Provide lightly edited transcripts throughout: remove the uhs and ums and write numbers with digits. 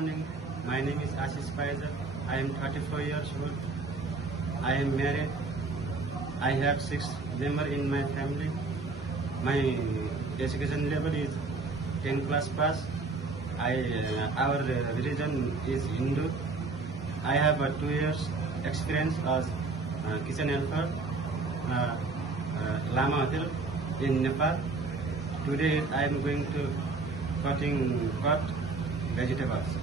morning. My name is Ashish Paiza. I am 34 years old. I am married. I have 6 members in my family. My education level is 10 class pass. Our religion is Hindu. I have 2 years experience as kitchen helper, Lama Hotel in Nepal. Today I am going to cut vegetables.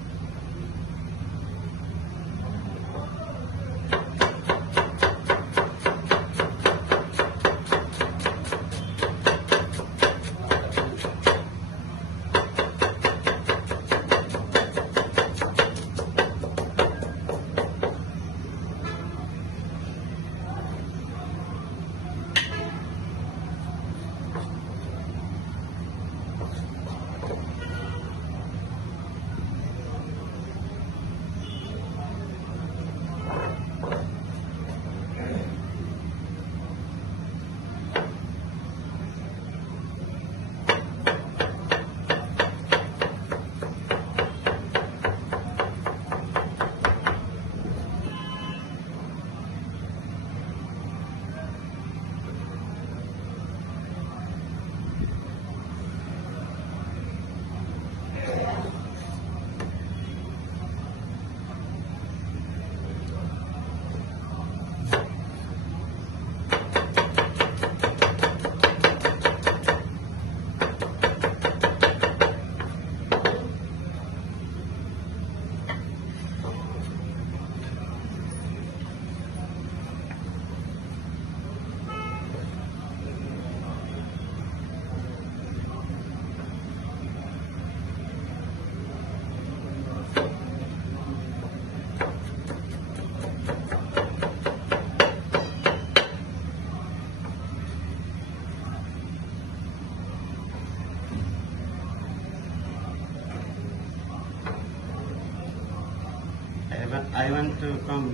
I want to come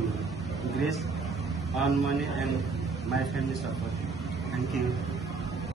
Greece, earn money and my family support. Thank you.